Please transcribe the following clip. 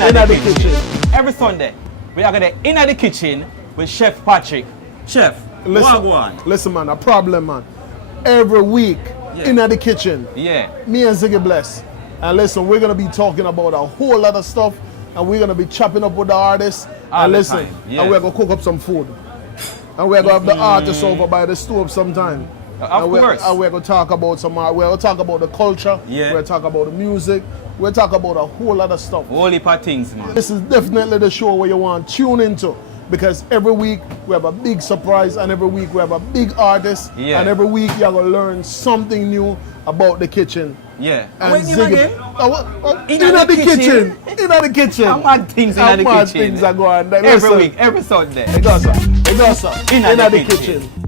the kitchen. Every Sunday, we are going to in the kitchen with Chef Patrick. Chef, Listen, listen, man, a problem, man. Every week in the kitchen, me and Ziggy Bless. And listen, we're going to be talking about a whole lot of stuff, and we're going to be chopping up with the artists. And listen, and we're going to cook up some food. And we're going to have the artists over by the stove sometime. Of course. And we're going to talk about some art. We're going to talk about the culture. We're going to talk about the music. We're talk about a whole lot of stuff. Whole heap of things, man. This is definitely the show where you want to tune into, because every week we have a big surprise, and every week we have a big artist, and every week you're going to learn something new about the kitchen. Yeah. And when you again? In the kitchen. In the kitchen. How mad things in the kitchen. Things are going on. Every week, every Sunday. It goes, sir. In the kitchen.